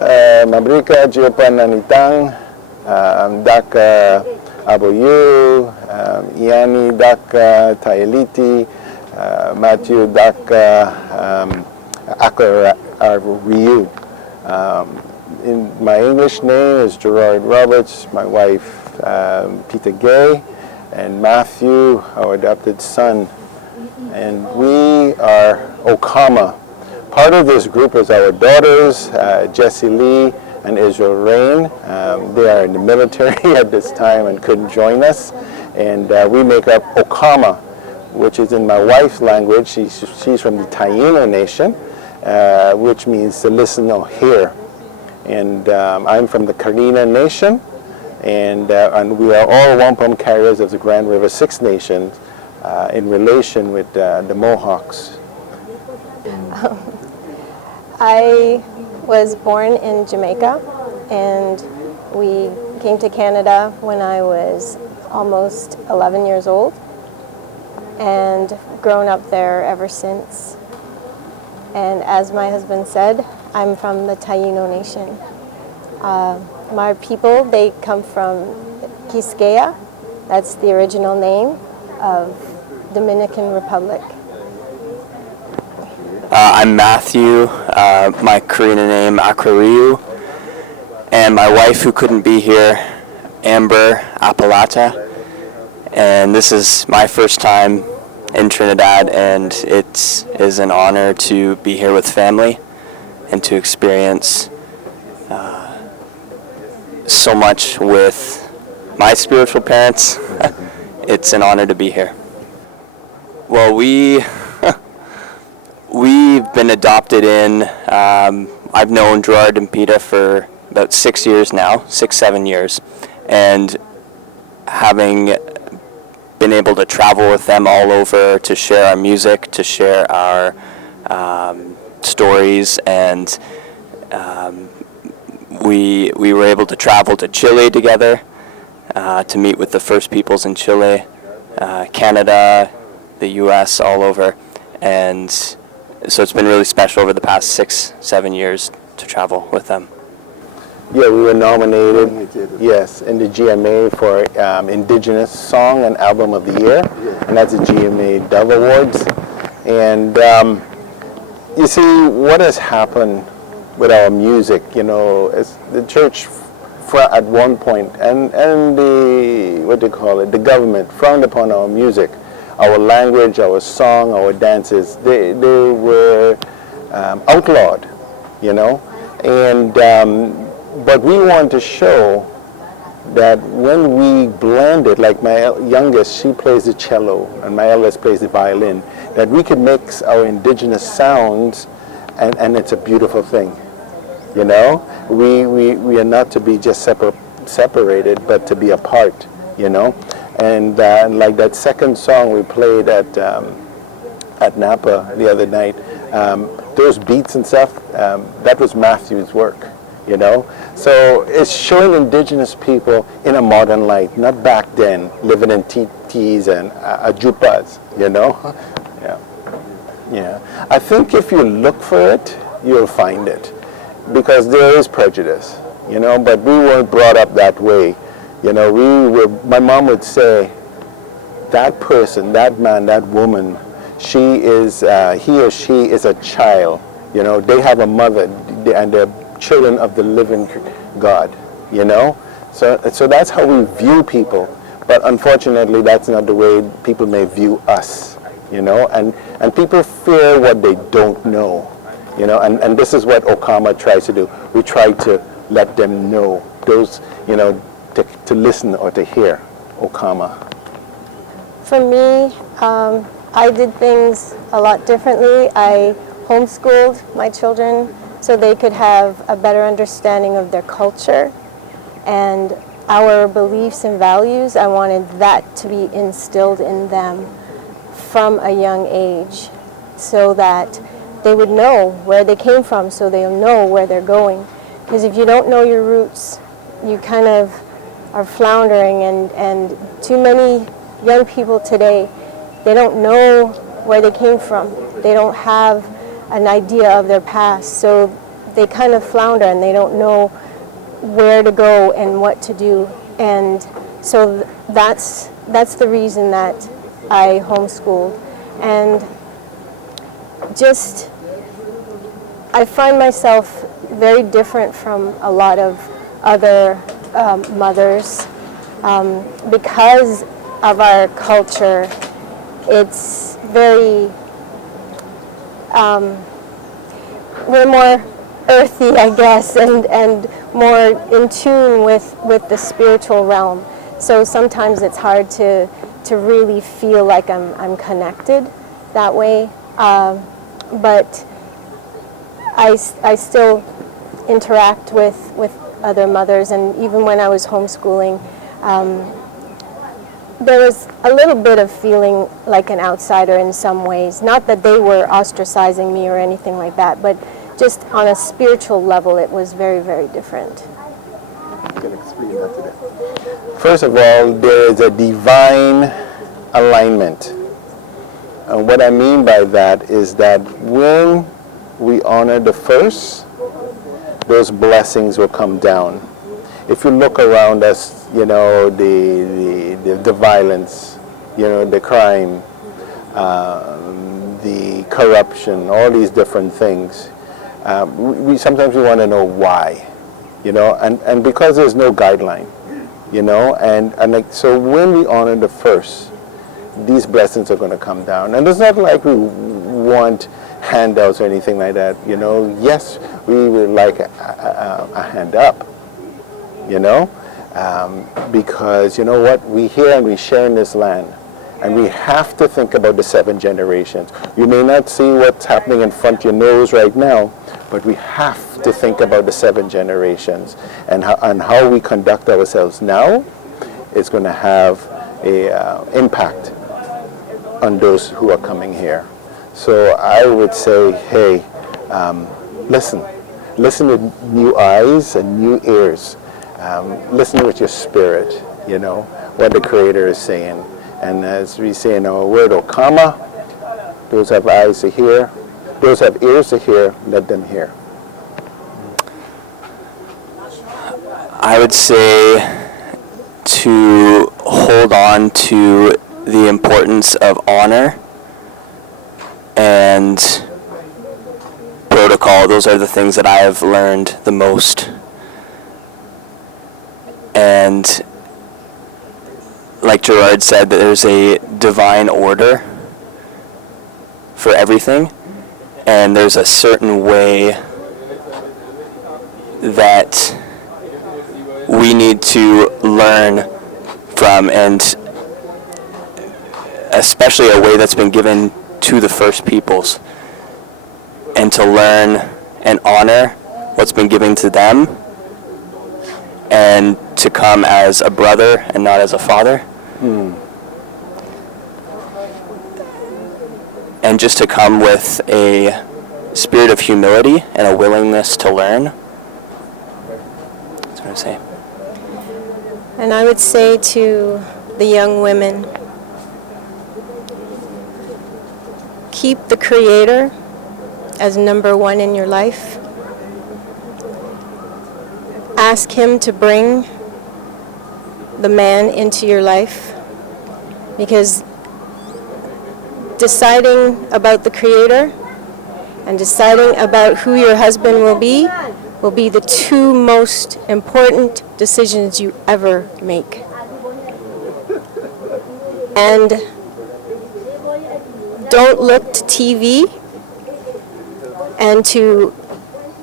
Mabrika Jiopananitang, Daka Aboyu, Iani Daka Tailiti, Matthew Daka Akariu. My English name is Gerard Roberts, my wife Peter Gay, and Matthew, our adopted son. And we are Okama. Part of this group is our daughters, Jessie Lee and Israel Rain. They are in the military at this time and couldn't join us. And we make up Okama, which is in my wife's language. She's from the Taino Nation, which means to listen or hear. And I'm from the Karina Nation, and we are all wampum carriers of the Grand River Six Nations in relation with the Mohawks. I was born in Jamaica, and we came to Canada when I was almost 11 years old, and grown up there ever since. And as my husband said, I'm from the Taino Nation. My people, they come from Quisqueya. That's the original name of Dominican Republic. I'm Matthew, my Korean name Akariu, and my wife who couldn't be here, Amber Appalata. And this is my first time in Trinidad, and it is an honor to be here with family and to experience so much with my spiritual parents. It's an honor to be here. Well, we've been adopted in, I've known Gerard and Peter for about 6 years now, 7 years, and having been able to travel with them all over to share our music, to share our stories, and we were able to travel to Chile together to meet with the First Peoples in Chile, Canada, the U.S., all over, and so it's been really special over the past 6-7 years to travel with them. Yeah, we were nominated, yes, in the GMA for Indigenous Song and Album of the Year, and that's the GMA Dove Awards. And you see, what has happened with our music, you know, is the church at one point, and the, what do you call it, the government frowned upon our music, our language, our song, our dances. They were outlawed, you know, and but we want to show that when we blend it, like my youngest, she plays the cello, and my eldest plays the violin, that we can mix our indigenous sounds, and it's a beautiful thing, you know? We are not to be just separated, but to be apart, you know? And like that second song we played at Napa the other night, those beats and stuff, that was Matthew's work, you know? So it's showing indigenous people in a modern light, not back then, living in TTs and ajupas, you know? Yeah. Yeah. I think if you look for it, you'll find it, because there is prejudice, you know, but we weren't brought up that way. You know, my mom would say, that person, that man, that woman, he or she is a child. You know, they have a mother, and they're children of the living God, you know? So that's how we view people. But unfortunately, that's not the way people may view us, you know? And people fear what they don't know, you know? And this is what Okama tries to do. We try to let them know, those, you know, to listen or to hear Okama. For me, I did things a lot differently. I homeschooled my children so they could have a better understanding of their culture and our beliefs and values. I wanted that to be instilled in them from a young age so that they would know where they came from, so they'll know where they're going. Because if you don't know your roots, you kind of are floundering, and too many young people today, they don't know where they came from. They don't have an idea of their past, so they kind of flounder and they don't know where to go and what to do. And so that's the reason that I homeschooled. And just, I find myself very different from a lot of other mothers because of our culture. It's very, we're more earthy, I guess, and more in tune with the spiritual realm. So sometimes it's hard to really feel like I'm connected that way. But I still interact with other mothers, and even when I was homeschooling, there was a little bit of feeling like an outsider in some ways. Not that they were ostracizing me or anything like that, but just on a spiritual level, it was very, very different. You can explain that to them. First of all, there is a divine alignment. And what I mean by that is that when we honor the first, those blessings will come down. If you look around us, you know, the violence, you know, the crime, the corruption, all these different things, we sometimes we want to know why, you know, and because there's no guideline, you know, and like, so when we honor the first, these blessings are going to come down. And it's not like we want handouts or anything like that, you know. Yes, we would like a hand up, you know, because you know what, we here and we share in this land, and we have to think about the 7 generations. You may not see what's happening in front of your nose right now, but we have to think about the 7 generations, and how we conduct ourselves now is going to have a impact on those who are coming here. So I would say, hey, listen with new eyes and new ears. Listen with your spirit, you know, what the Creator is saying. And as we say in our word, Okama, those have eyes to hear, those have ears to hear, let them hear. I would say to hold on to the importance of honor and protocol. Those are the things that I have learned the most. And like Gerard said, that there's a divine order for everything, and there's a certain way that we need to learn from, and especially a way that's been given to the first peoples, and to learn and honor what's been given to them, and to come as a brother and not as a father. And just to come with a spirit of humility and a willingness to learn. That's what I would say. And I would say to the young women, keep the Creator as number one in your life. Ask Him to bring the man into your life, because deciding about the Creator and deciding about who your husband will be the 2 most important decisions you ever make. And don't look to TV and to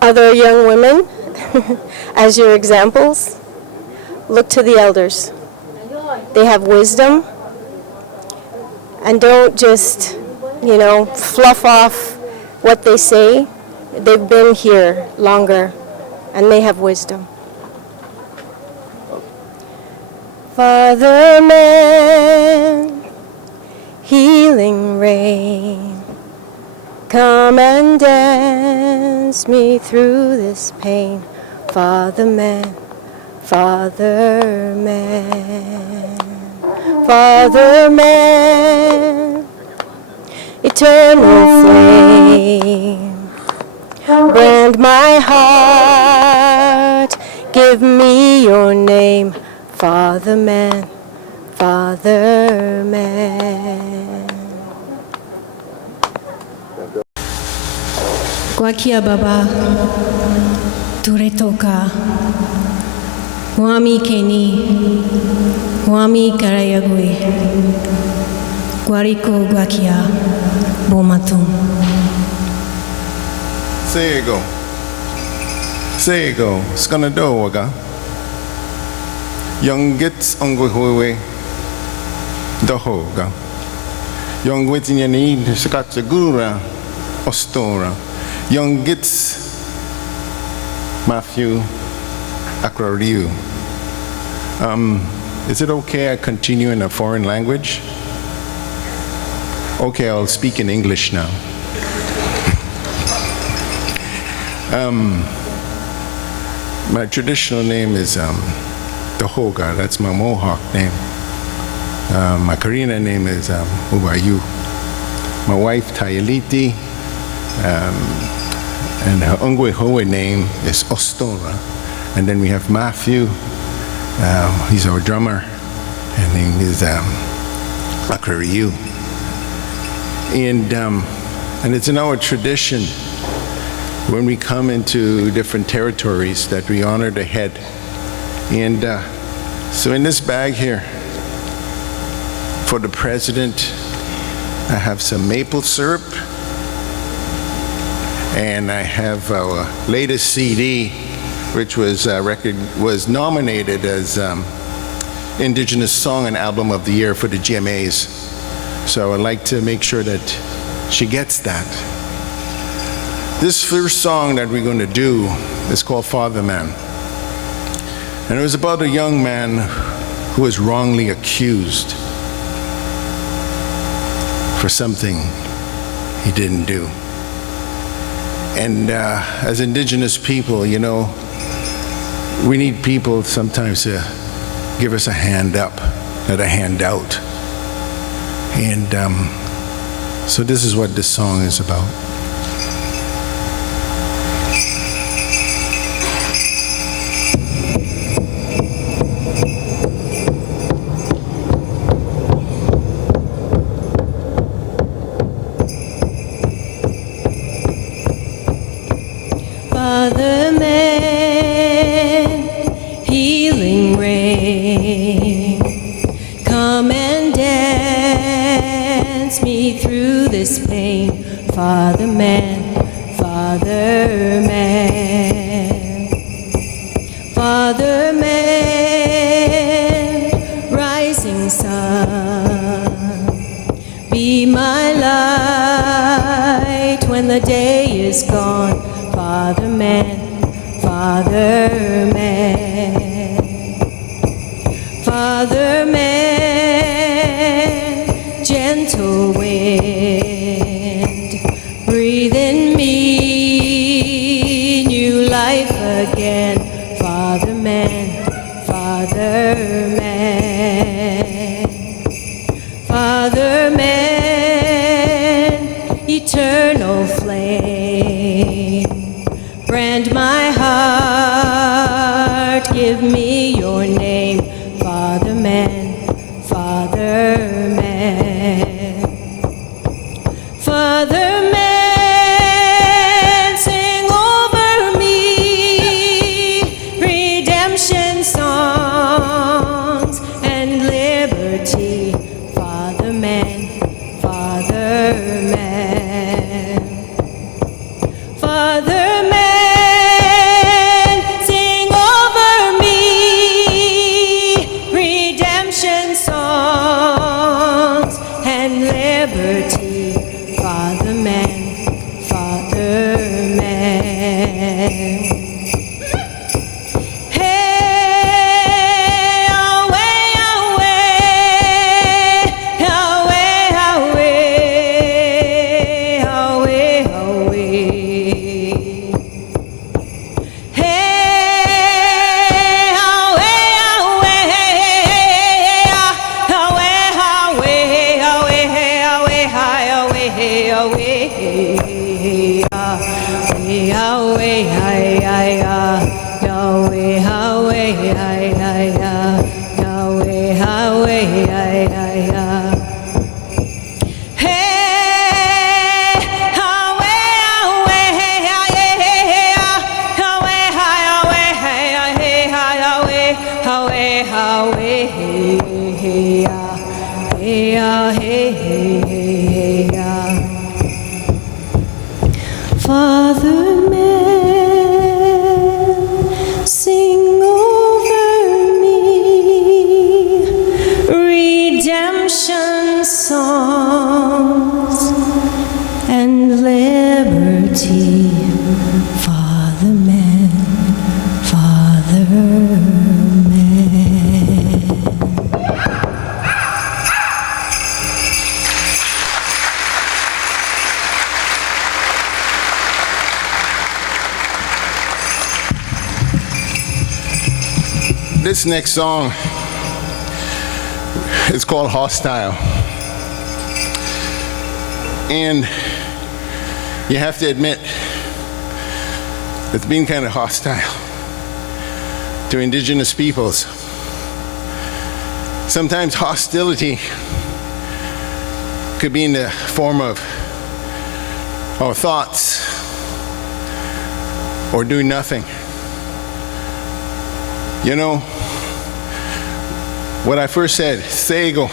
other young women as your examples. Look to the elders. They have wisdom. And don't just, you know, fluff off what they say. They've been here longer, and they have wisdom. Father man, healing rain, come and dance me through this pain. Father man, Father man, Father man, eternal flame, brand my heart. Give me your name, Father Man, Father Man. Guakia Baba, Ture Toka, Wami Keni, Wami Karayagui, Guariko Guakia, Bomatum. There you go. There you go. Skanado waga. Young gets ongwe dohoga. Young wits in your need, Shakatsagura, Ostora. Young gets Matthew Akrariu. Is it okay I continue in a foreign language? Okay, I'll speak in English now. My traditional name is Dohoga, that's my Mohawk name. My Karina name is Ubayu. My wife, Tayaliti, and her Ongwehoe name is Ostora. And then we have Matthew, he's our drummer, and name is Akariu. And it's in our tradition when we come into different territories that we honor the head. And so in this bag here, for the president, I have some maple syrup, and I have our latest CD, which was nominated as Indigenous Song and Album of the Year for the GMAs. So I'd like to make sure that she gets that. This first song that we're going to do is called Father Man. And it was about a young man who was wrongly accused for something he didn't do. And as Indigenous people, you know, we need people sometimes to give us a hand up, not a handout. And so this is what this song is about. Father Man, healing rain, come and dance me through this pain. Father Man, Father Man, Father Man, rising sun, be my light when the day is gone. Father Man, Father Man, Father Man, gentle wind, breathe in me new life again. Father Man, Father Man, Father Man, eternal flame, brand my heart, give me your name. Father Man, Father Man, Father Man, sing over me redemption songs and liberty. Father Man, Father Man, Father Man, sing over me redemption songs and liberty. Father Man, Father Man. Hey, away, away, away, away, away, away. Hey, away, away, away, away, away, away, away, away, away. Yahweh, Yahweh, Yahweh, Yahweh, Yahweh, Father man, sing over me redemption songs and liberty. Father man, Father man. This next song is called Hostile. And you have to admit, it's been kind of hostile to indigenous peoples. Sometimes hostility could be in the form of our thoughts or doing nothing. You know, what I first said, Sego,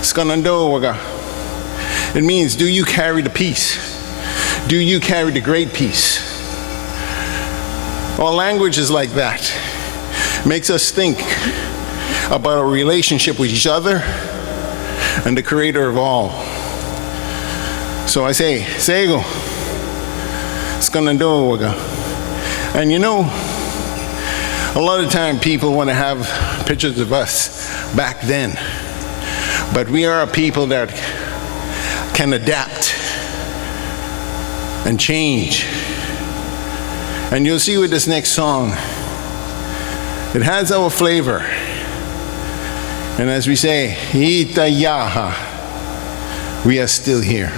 Skanandowaga, it means, do you carry the peace? Do you carry the great peace? Well, language is like that. It makes us think about our relationship with each other and the creator of all. So I say, Sego, Skanandowaga. And you know, a lot of time people want to have pictures of us back then, but we are a people that can adapt and change. And you'll see with this next song, it has our flavor. And as we say, Itayaha, we are still here.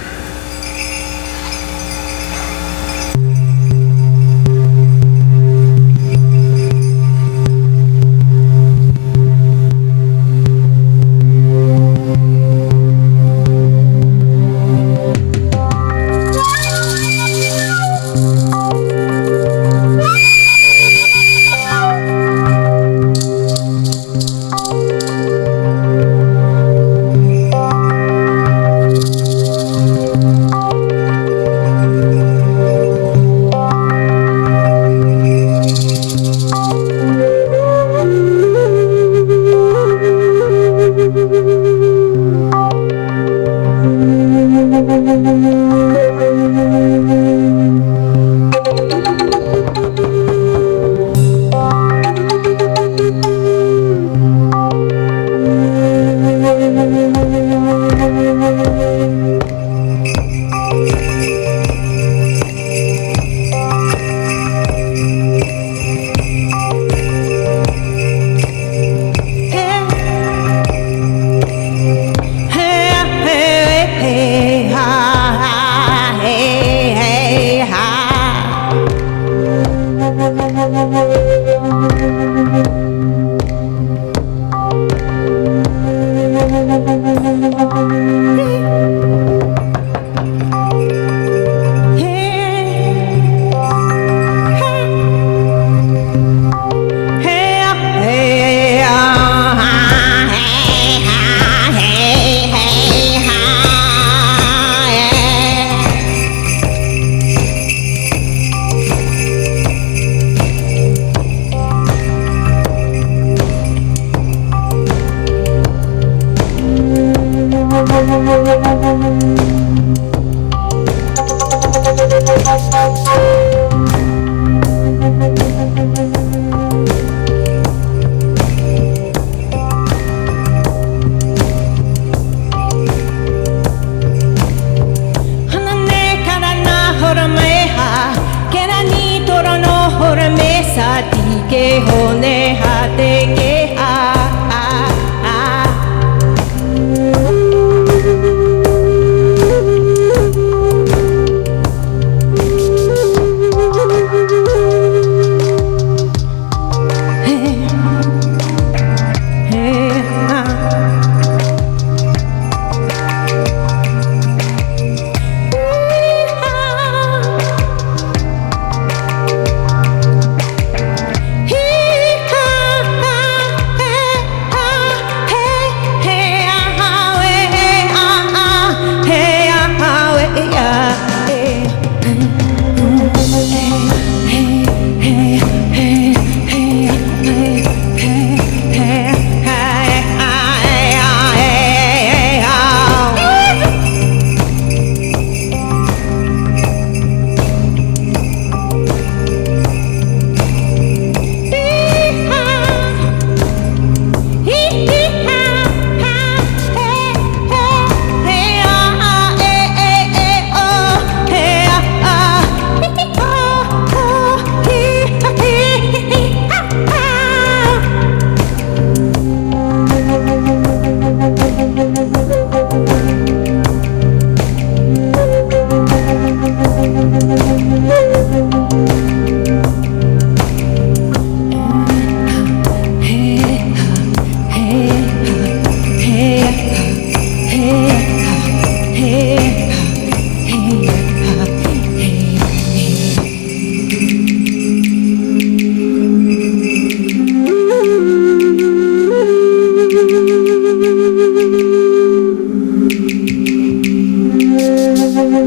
Hey,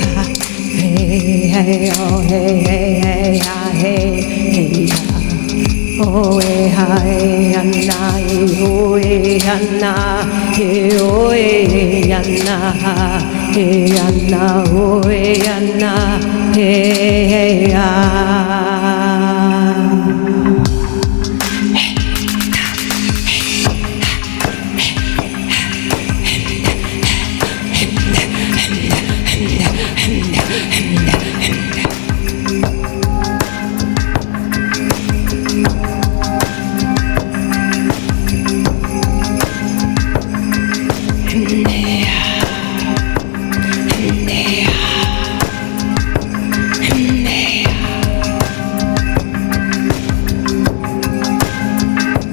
ha, hey, hey, oh, hey, hey, hey, ha, hey, hey, ha. Oh, hey, ha, hey, Anna, hey, oh, hey, Anna, hey, oh, hey, Anna, hey, Anna, oh, hey, Anna, hey, hey, ha.